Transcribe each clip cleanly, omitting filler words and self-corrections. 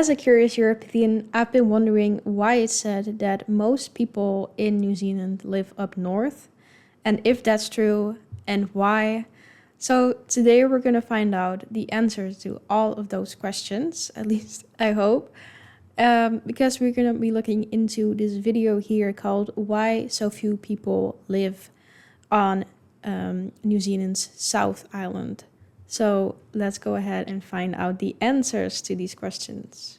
as a curious European, I've been wondering why it's said that most people in New Zealand live up north, and if that's true, and why. So, today we're going to find out the answers to all of those questions, at least I hope, because we're going to be looking into this video here called Why So Few People Live on New Zealand's South Island. So let's go ahead and find out the answers to these questions.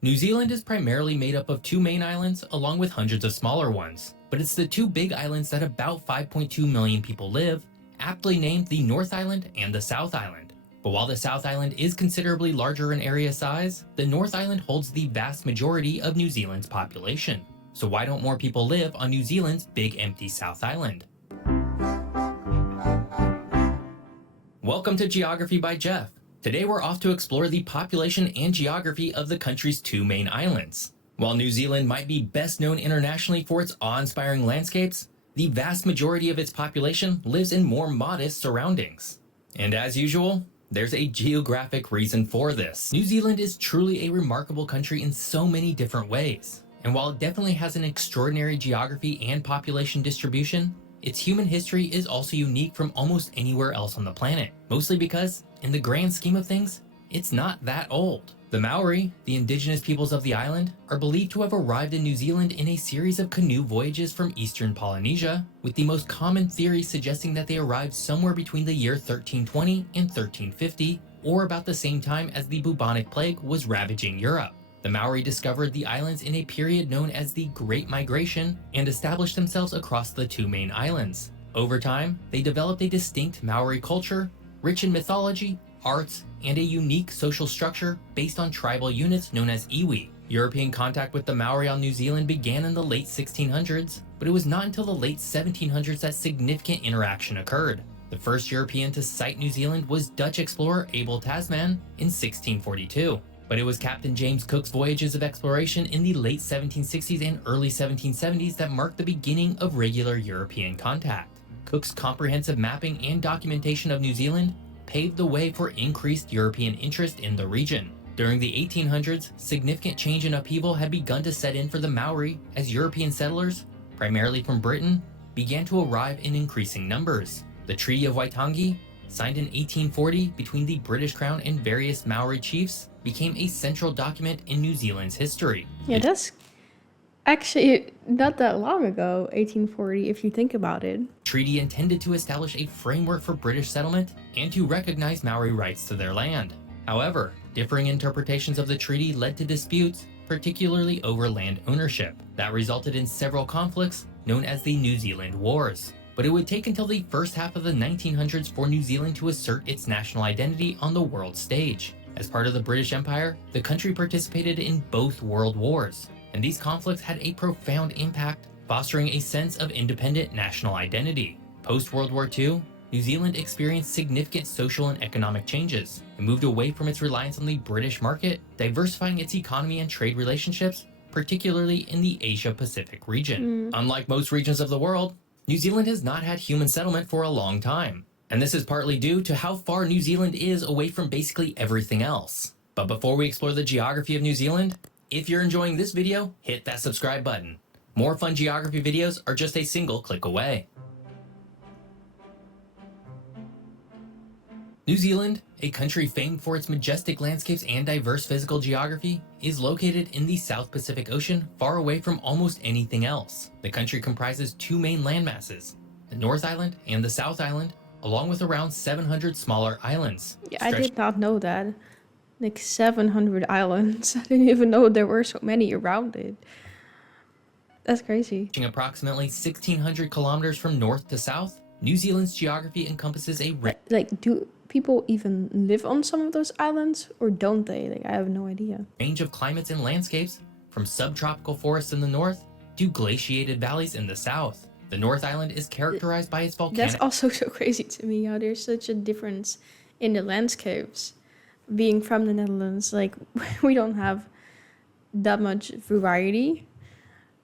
New Zealand is primarily made up of two main islands along with hundreds of smaller ones, but it's the two big islands that about 5.2 million people live, aptly named the North Island and the South Island. But while the South Island is considerably larger in area size, the North Island holds the vast majority of New Zealand's population. So why don't more people live on New Zealand's big empty South Island? Welcome to Geography by Jeff. Today we're off to explore the population and geography of the country's two main islands. While New Zealand might be best known internationally for its awe-inspiring landscapes, the vast majority of its population lives in more modest surroundings. And as usual, there's a geographic reason for this. New Zealand is truly a remarkable country in so many different ways. And while it definitely has an extraordinary geography and population distribution, its human history is also unique from almost anywhere else on the planet, mostly because, in the grand scheme of things, it's not that old. The Maori, the indigenous peoples of the island, are believed to have arrived in New Zealand in a series of canoe voyages from eastern Polynesia, with the most common theory suggesting that they arrived somewhere between the year 1320 and 1350, or about the same time as the bubonic plague was ravaging Europe. The Maori discovered the islands in a period known as the Great Migration and established themselves across the two main islands. Over time, they developed a distinct Maori culture, rich in mythology, arts, and a unique social structure based on tribal units known as iwi. European contact with the Maori on New Zealand began in the late 1600s, but it was not until the late 1700s that significant interaction occurred. The first European to sight New Zealand was Dutch explorer Abel Tasman in 1642. But it was Captain James Cook's voyages of exploration in the late 1760s and early 1770s that marked the beginning of regular European contact. Cook's comprehensive mapping and documentation of New Zealand paved the way for increased European interest in the region. During the 1800s, significant change and upheaval had begun to set in for the Maori as European settlers, primarily from Britain, began to arrive in increasing numbers. The Treaty of Waitangi, signed in 1840 between the British Crown and various Maori chiefs, became a central document in New Zealand's history. Yeah, that's actually not that long ago, 1840, if you think about it. The treaty intended to establish a framework for British settlement and to recognize Maori rights to their land. However, differing interpretations of the treaty led to disputes, particularly over land ownership, that resulted in several conflicts known as the New Zealand Wars. But it would take until the first half of the 1900s for New Zealand to assert its national identity on the world stage. As part of the British Empire, the country participated in both world wars, and these conflicts had a profound impact, fostering a sense of independent national identity. Post-World War II, New Zealand experienced significant social and economic changes and moved away from its reliance on the British market, diversifying its economy and trade relationships, particularly in the Asia-Pacific region. Unlike most regions of the world, New Zealand has not had human settlement for a long time. And this is partly due to how far New Zealand is away from basically everything else. But before we explore the geography of New Zealand, if you're enjoying this video, hit that subscribe button. More fun geography videos are just a single click away. New Zealand, a country famed for its majestic landscapes and diverse physical geography, is located in the South Pacific Ocean, far away from almost anything else. The country comprises two main landmasses, the North Island and the South Island, along with around 700 smaller islands. Yeah, I did not know that. Like 700 islands. I didn't even know there were so many around it. That's crazy. Stretching approximately 1,600 kilometers from north to south, New Zealand's geography encompasses a Like, do people even live on some of those islands, or don't they? Like, I have no idea. Range of climates and landscapes, from subtropical forests in the north to glaciated valleys in the south. The North Island is characterized by its volcanic... That's also so crazy to me, how there's such a difference in the landscapes. Being from the Netherlands, like, we don't have that much variety.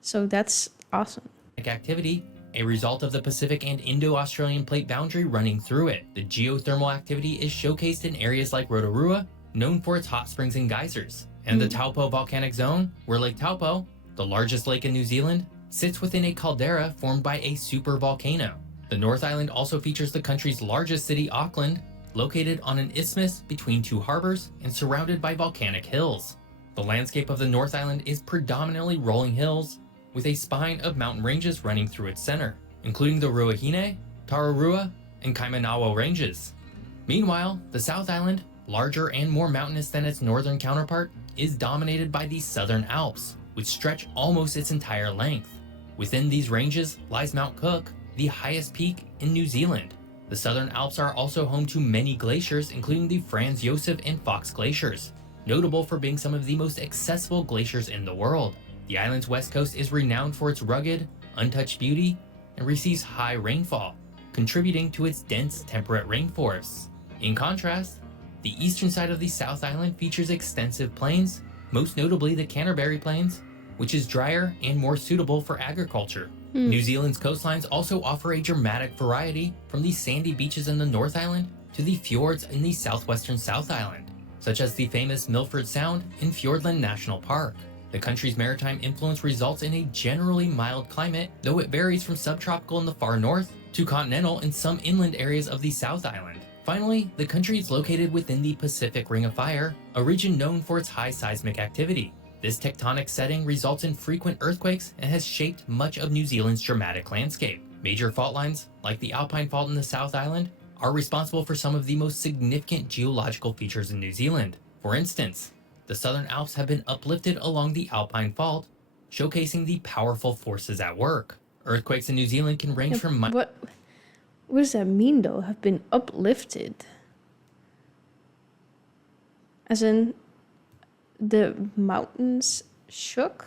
So that's awesome. Activity, a result of the Pacific and Indo-Australian plate boundary running through it. The geothermal activity is showcased in areas like Rotorua, known for its hot springs and geysers, And the Taupo volcanic zone, where Lake Taupo, the largest lake in New Zealand, sits within a caldera formed by a supervolcano. The North Island also features the country's largest city, Auckland, located on an isthmus between two harbors and surrounded by volcanic hills. The landscape of the North Island is predominantly rolling hills, with a spine of mountain ranges running through its center, including the Ruahine, Tararua, and Kaimanawa ranges. Meanwhile, the South Island, larger and more mountainous than its northern counterpart, is dominated by the Southern Alps, which stretch almost its entire length. Within these ranges lies Mount Cook, the highest peak in New Zealand. The Southern Alps are also home to many glaciers, including the Franz Josef and Fox glaciers, notable for being some of the most accessible glaciers in the world. The island's west coast is renowned for its rugged, untouched beauty and receives high rainfall, contributing to its dense temperate rainforests. In contrast, the eastern side of the South Island features extensive plains, most notably the Canterbury Plains, which is drier and more suitable for agriculture. New Zealand's coastlines also offer a dramatic variety, from the sandy beaches in the North Island to the fjords in the southwestern South Island, such as the famous Milford Sound in Fiordland National Park. The country's maritime influence results in a generally mild climate, though it varies from subtropical in the far north to continental in some inland areas of the South Island. Finally, the country is located within the Pacific Ring of Fire, a region known for its high seismic activity. This tectonic setting results in frequent earthquakes and has shaped much of New Zealand's dramatic landscape. Major fault lines, like the Alpine Fault in the South Island, are responsible for some of the most significant geological features in New Zealand. For instance, the Southern Alps have been uplifted along the Alpine Fault, showcasing the powerful forces at work. Earthquakes in New Zealand can range from What does that mean, though? Have been uplifted? As in, the mountains shook?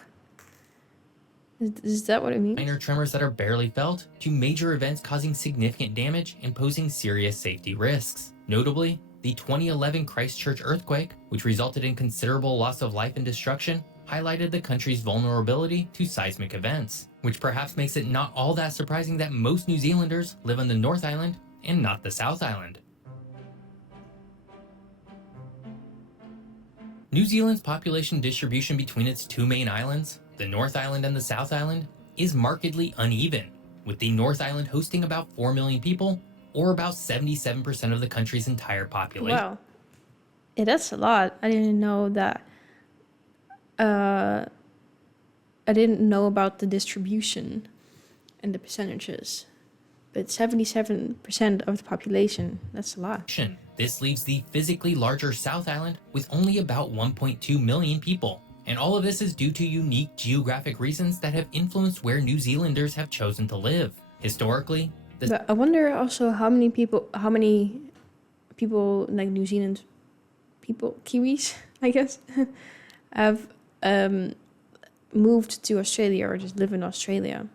Is that what it means? minor tremors that are barely felt to major events causing significant damage and posing serious safety risks. Notably, the 2011 Christchurch earthquake, which resulted in considerable loss of life and destruction, highlighted the country's vulnerability to seismic events, which perhaps makes it not all that surprising that most New Zealanders live on the North Island and not the South Island. New Zealand's population distribution between its two main islands, the North Island and the South Island, is markedly uneven, with the North Island hosting about 4 million people, or about 77% of the country's entire population. Wow. Yeah, that's a lot. I didn't know that. I didn't know about the distribution and the percentages. But 77% of the population, that's a lot. This leaves the physically larger South Island with only about 1.2 million people. And all of this is due to unique geographic reasons that have influenced where New Zealanders have chosen to live. Historically, But I wonder also how many people like New Zealand people, Kiwis, I guess, have moved to Australia or just live in Australia.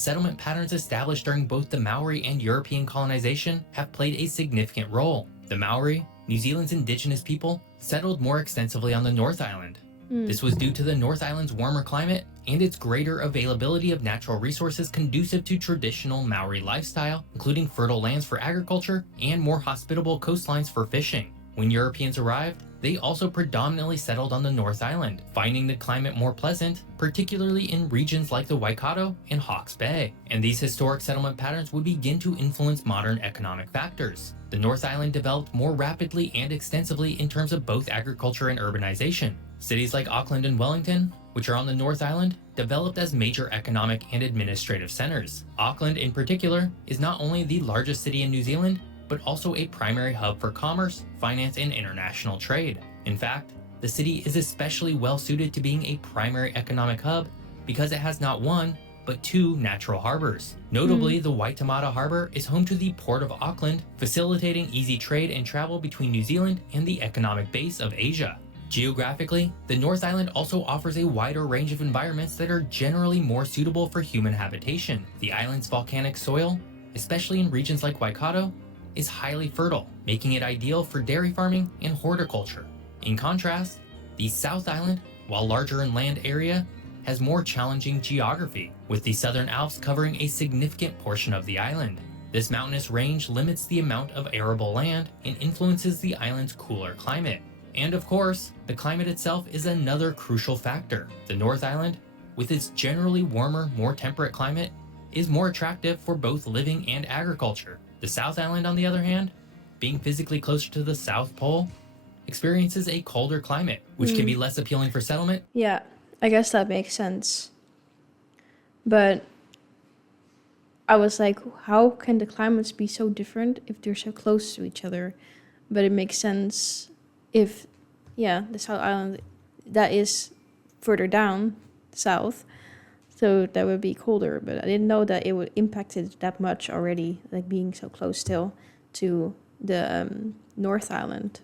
settlement patterns established during both the Maori and European colonization have played a significant role. The Maori, New Zealand's indigenous people, settled more extensively on the North Island. This was due to the North Island's warmer climate and its greater availability of natural resources conducive to traditional Maori lifestyle, including fertile lands for agriculture and more hospitable coastlines for fishing. When Europeans arrived, they also predominantly settled on the North Island, finding the climate more pleasant, particularly in regions like the Waikato and Hawke's Bay. And these historic settlement patterns would begin to influence modern economic factors. The North Island developed more rapidly and extensively in terms of both agriculture and urbanization. Cities like Auckland and Wellington, which are on the North Island, developed as major economic and administrative centers. Auckland, in particular, is not only the largest city in New Zealand, but also a primary hub for commerce, finance, and international trade. In fact, the city is especially well suited to being a primary economic hub because it has not one, but two natural harbors. Notably, the Waitemata Harbor is home to the Port of Auckland, facilitating easy trade and travel between New Zealand and the economic base of Asia. Geographically, the North Island also offers a wider range of environments that are generally more suitable for human habitation. The island's volcanic soil, especially in regions like Waikato, is highly fertile, making it ideal for dairy farming and horticulture. In contrast, the South Island, while larger in land area, has more challenging geography, with the Southern Alps covering a significant portion of the island. This mountainous range limits the amount of arable land and influences the island's cooler climate. And of course, the climate itself is another crucial factor. The North Island, with its generally warmer, more temperate climate, is more attractive for both living and agriculture. The South Island, on the other hand, being physically closer to the South Pole, experiences a colder climate, which can be less appealing for settlement. Yeah, I guess that makes sense. But I was like, how can the climates be so different if they're so close to each other? But it makes sense if, yeah, the South Island, that is further down south, so that would be colder. But I didn't know that it would impact it that much already, like being so close still to the North Island.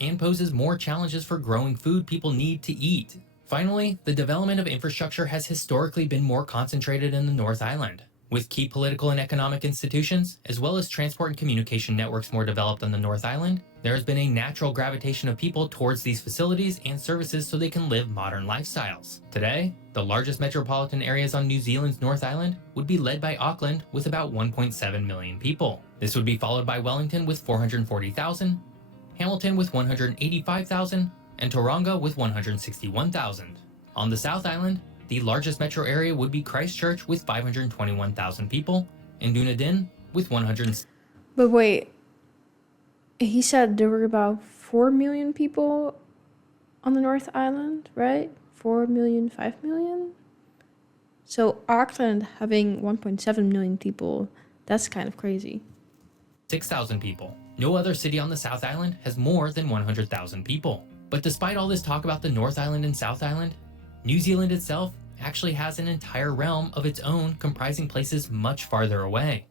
And poses more challenges for growing food people need to eat. Finally, the development of infrastructure has historically been more concentrated in the North Island, with key political and economic institutions, as well as transport and communication networks more developed on the North Island. There has been a natural gravitation of people towards these facilities and services so they can live modern lifestyles. Today, the largest metropolitan areas on New Zealand's North Island would be led by Auckland with about 1.7 million people. This would be followed by Wellington with 440,000, Hamilton with 185,000, and Tauranga with 161,000. On the South Island, the largest metro area would be Christchurch with 521,000 people, and Dunedin with 100. But wait, he said there were about 4 million people on the North Island, right? 4 million, 5 million? So Auckland having 1.7 million people, that's kind of crazy. 6,000 people. No other city on the South Island has more than 100,000 people. But despite all this talk about the North Island and South Island, New Zealand itself actually has an entire realm of its own comprising places much farther away.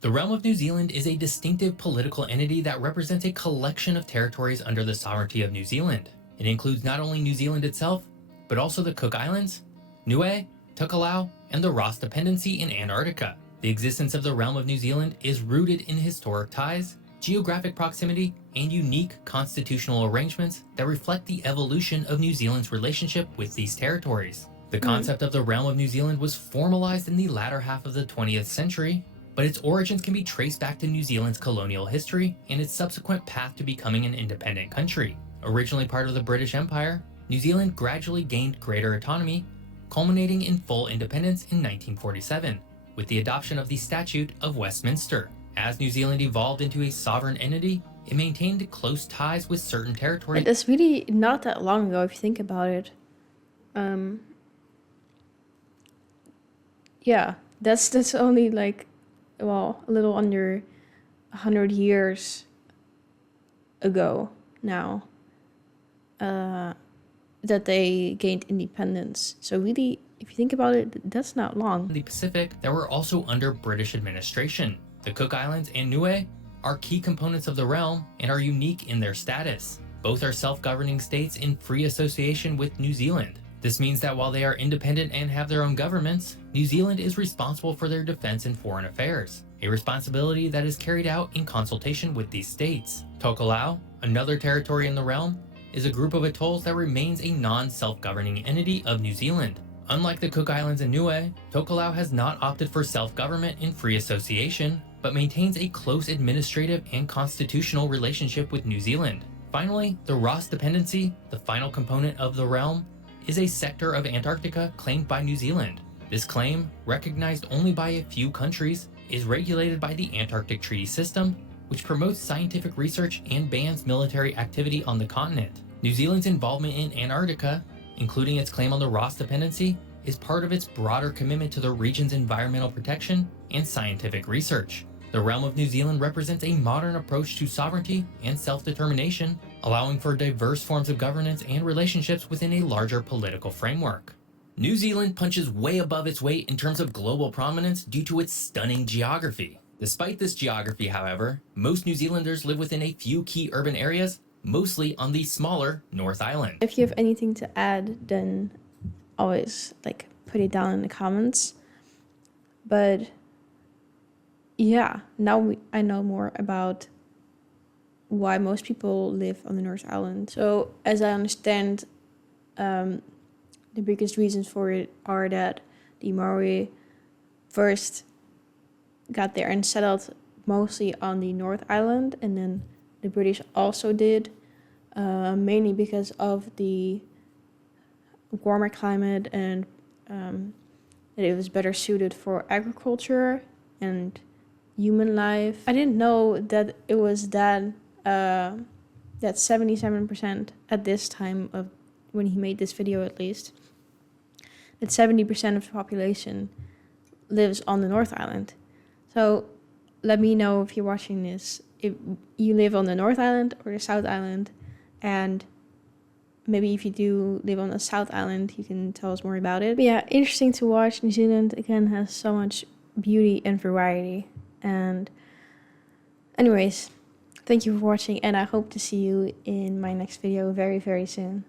The realm of New Zealand is a distinctive political entity that represents a collection of territories under the sovereignty of New Zealand. It includes not only New Zealand itself, but also the Cook Islands, Niue, Tokelau, and the Ross Dependency in Antarctica. The existence of the realm of New Zealand is rooted in historic ties, geographic proximity, and unique constitutional arrangements that reflect the evolution of New Zealand's relationship with these territories. The concept of the realm of New Zealand was formalized in the latter half of the 20th century, but its origins can be traced back to New Zealand's colonial history and its subsequent path to becoming an independent country. Originally part of the British Empire, New Zealand gradually gained greater autonomy, culminating in full independence in 1947, with the adoption of the Statute of Westminster. As New Zealand evolved into a sovereign entity, it maintained close ties with certain territories. It's really not that long ago if you think about it. Yeah, that's only like, well, a little under 100 years ago now that they gained independence. So really, if you think about it, that's not long. In the Pacific that were also under British administration. The Cook Islands and Niue are key components of the realm and are unique in their status. Both are self-governing states in free association with New Zealand. This means that while they are independent and have their own governments, New Zealand is responsible for their defense and foreign affairs, a responsibility that is carried out in consultation with these states. Tokelau, another territory in the realm, is a group of atolls that remains a non-self-governing entity of New Zealand. Unlike the Cook Islands and Niue, Tokelau has not opted for self-government in free association, but maintains a close administrative and constitutional relationship with New Zealand. Finally, the Ross Dependency, the final component of the realm, is a sector of Antarctica claimed by New Zealand. This claim, recognized only by a few countries, is regulated by the Antarctic Treaty System, which promotes scientific research and bans military activity on the continent. New Zealand's involvement in Antarctica, including its claim on the Ross Dependency, is part of its broader commitment to the region's environmental protection and scientific research. The realm of New Zealand represents a modern approach to sovereignty and self-determination, allowing for diverse forms of governance and relationships within a larger political framework. New Zealand punches way above its weight in terms of global prominence due to its stunning geography. Despite this geography, however, most New Zealanders live within a few key urban areas, mostly on the smaller North Island. If you have anything to add, then always like put it down in the comments. But yeah, now I know more about why most people live on the North Island. So as I understand, the biggest reasons for it are that the Maori first got there and settled mostly on the North Island, and then the British also did, mainly because of the warmer climate and that it was better suited for agriculture and human life. I didn't know that it was that 77% at this time of when he made this video, at least, that 70% of the population lives on the North Island. So let me know if you're watching this, if you live on the North Island or the South Island, and maybe if you do live on the South Island, you can tell us more about it. But yeah, interesting to watch. New Zealand, again, has so much beauty and variety. And anyways, thank you for watching, and I hope to see you in my next video very, very soon.